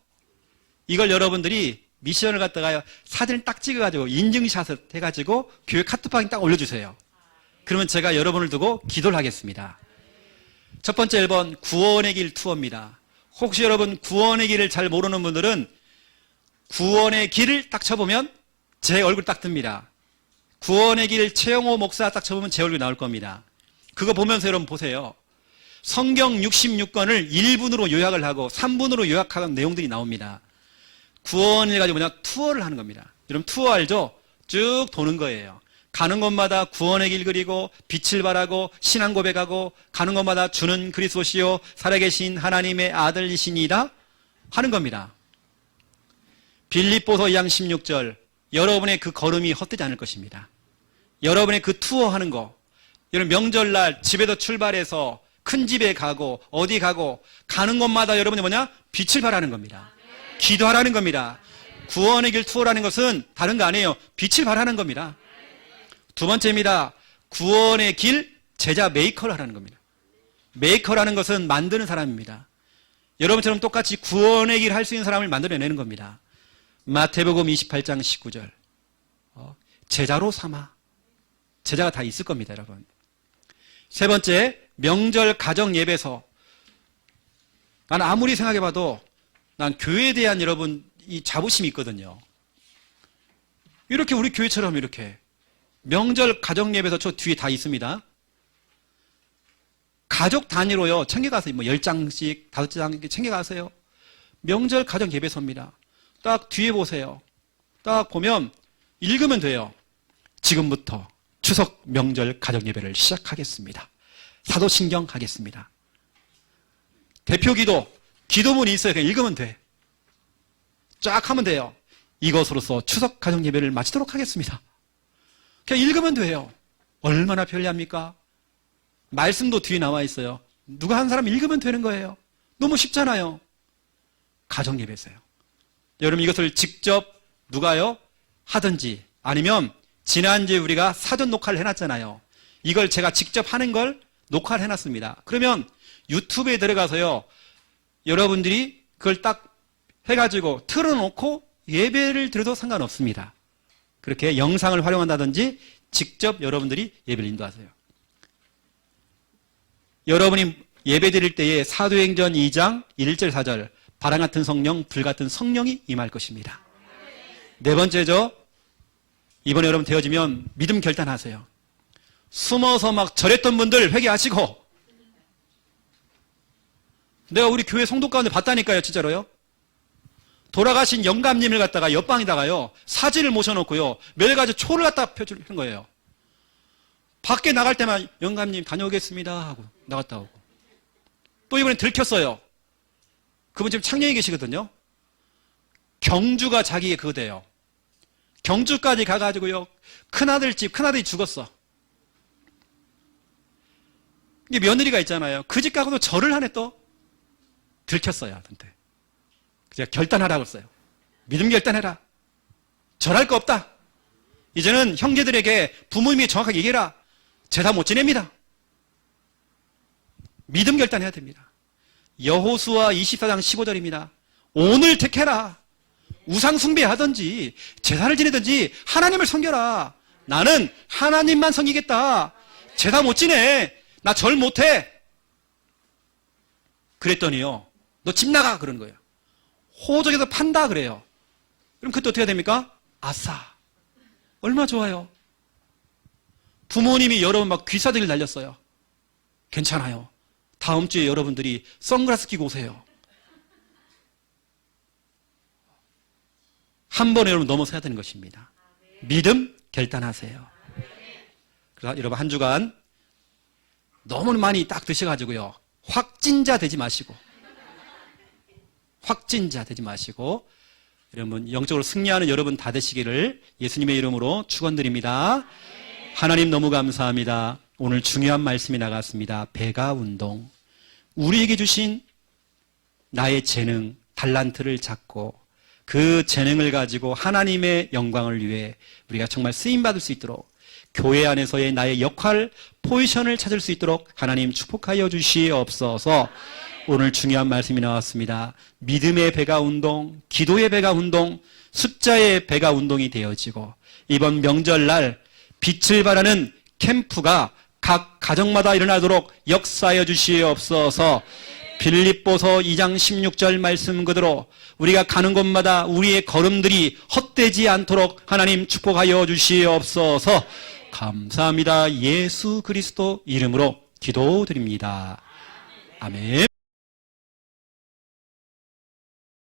이걸 여러분들이 미션을 갖다가 사진을 딱 찍어가지고 인증샷을 해가지고 교회 카톡방에 딱 올려주세요. 그러면 제가 여러분을 두고 기도를 하겠습니다. 첫 번째 1번 구원의 길 투어입니다. 혹시 여러분 구원의 길을 잘 모르는 분들은 구원의 길을 딱 쳐보면 제 얼굴 딱 뜹니다. 구원의 길 최영호 목사 딱 쳐보면 제 얼굴이 나올 겁니다. 그거 보면서 여러분 보세요. 성경 66권을 1분으로 요약을 하고 3분으로 요약하는 내용들이 나옵니다. 구원을 가지고 뭐냐? 투어를 하는 겁니다. 여러분 투어 알죠? 쭉 도는 거예요. 가는 곳마다 구원의 길 그리고 빛을 발하고 신앙 고백하고 가는 곳마다 주는 그리스도시요 살아계신 하나님의 아들이시니라 하는 겁니다. 빌립보서 2장 16절 여러분의 그 걸음이 헛되지 않을 것입니다. 여러분의 그 투어하는 거 여러분 명절날 집에서 출발해서 큰 집에 가고 어디 가고 가는 곳마다 여러분이 뭐냐? 빛을 발하는 겁니다. 기도하라는 겁니다. 구원의 길 투어라는 것은 다른 거 아니에요. 빛을 발하는 겁니다. 두 번째입니다. 구원의 길 제자 메이커를 하라는 겁니다. 메이커라는 것은 만드는 사람입니다. 여러분처럼 똑같이 구원의 길 할 수 있는 사람을 만들어내는 겁니다. 마태복음 28장 19절 제자로 삼아. 제자가 다 있을 겁니다, 여러분. 세 번째, 명절 가정 예배서. 난 아무리 생각해봐도 난 교회에 대한 여러분 이 자부심이 있거든요. 이렇게 우리 교회처럼 이렇게 명절 가정 예배서 저 뒤에 다 있습니다. 가족 단위로요 챙겨가세요. 뭐 10장씩 5장 챙겨가세요. 명절 가정 예배서입니다. 딱 뒤에 보세요. 딱 보면 읽으면 돼요. 지금부터 추석 명절 가정 예배를 시작하겠습니다. 사도신경 하겠습니다. 대표기도 기도문이 있어요. 그냥 읽으면 돼. 쫙 하면 돼요. 이것으로서 추석 가정 예배를 마치도록 하겠습니다. 그냥 읽으면 돼요. 얼마나 편리합니까? 말씀도 뒤에 나와 있어요. 누가 한 사람 읽으면 되는 거예요. 너무 쉽잖아요. 가정 예배세요. 여러분 이것을 직접 누가요? 하든지 아니면 지난주에 우리가 사전 녹화를 해놨잖아요. 이걸 제가 직접 하는 걸 녹화를 해놨습니다. 그러면 유튜브에 들어가서요. 여러분들이 그걸 딱 해가지고 틀어놓고 예배를 드려도 상관없습니다. 그렇게 영상을 활용한다든지 직접 여러분들이 예배를 인도하세요. 여러분이 예배 드릴 때에 사도행전 2장 1절 4절 바람 같은 성령, 불 같은 성령이 임할 것입니다. 네 번째죠. 이번에 여러분 되어지면 믿음 결단하세요. 숨어서 막 절했던 분들 회개하시고 내가 우리 교회 성도 가운데 봤다니까요. 진짜로요. 돌아가신 영감님을 갖다가 옆방에다가요 사진을 모셔놓고요 매일 가지 초를 갖다 펴주는 거예요. 밖에 나갈 때만 영감님 다녀오겠습니다 하고 나갔다 오고 또 이번엔 들켰어요. 그분 지금 창녕에 계시거든요. 경주가 자기의 그거대요. 경주까지 가가지고요 큰아들 집 큰아들이 죽었어. 이게 며느리가 있잖아요. 그 집 가고도 절을 하네. 또 들켰어요. 아무튼 제가 결단하라고 했어요. 믿음 결단해라. 절할 거 없다. 이제는 형제들에게 부모님이 정확하게 얘기해라. 제사 못 지냅니다. 믿음 결단해야 됩니다. 여호수아 24장 15절입니다. 오늘 택해라. 우상 숭배하든지 제사를 지내든지 하나님을 섬겨라. 나는 하나님만 섬기겠다. 제사 못 지내. 나 절 못해. 그랬더니요, 너 집 나가 그러는 거예요. 호적에서 판다 그래요. 그럼 그때 어떻게 됩니까? 아싸. 얼마나 좋아요. 부모님이 여러분 막 귀사대기를 날렸어요. 괜찮아요. 다음 주에 여러분들이 선글라스 끼고 오세요. 한 번에 여러분 넘어서야 되는 것입니다. 믿음 결단하세요. 그래서 여러분 한 주간 너무 많이 딱 드셔가지고요, 확진자 되지 마시고 여러분 영적으로 승리하는 여러분 다 되시기를 예수님의 이름으로 축원드립니다. 하나님 너무 감사합니다. 오늘 중요한 말씀이 나갔습니다. 배가 운동. 우리에게 주신 나의 재능, 달란트를 잡고 그 재능을 가지고 하나님의 영광을 위해 우리가 정말 쓰임받을 수 있도록, 교회 안에서의 나의 역할, 포지션을 찾을 수 있도록 하나님 축복하여 주시옵소서. 오늘 중요한 말씀이 나왔습니다. 믿음의 배가 운동, 기도의 배가 운동, 숫자의 배가 운동이 되어지고, 이번 명절날 빛을 발하는 캠프가 각 가정마다 일어나도록 역사하여 주시옵소서. 빌립보서 2장 16절 말씀 그대로 우리가 가는 곳마다 우리의 걸음들이 헛되지 않도록 하나님 축복하여 주시옵소서. 감사합니다. 예수 그리스도 이름으로 기도드립니다. 아멘.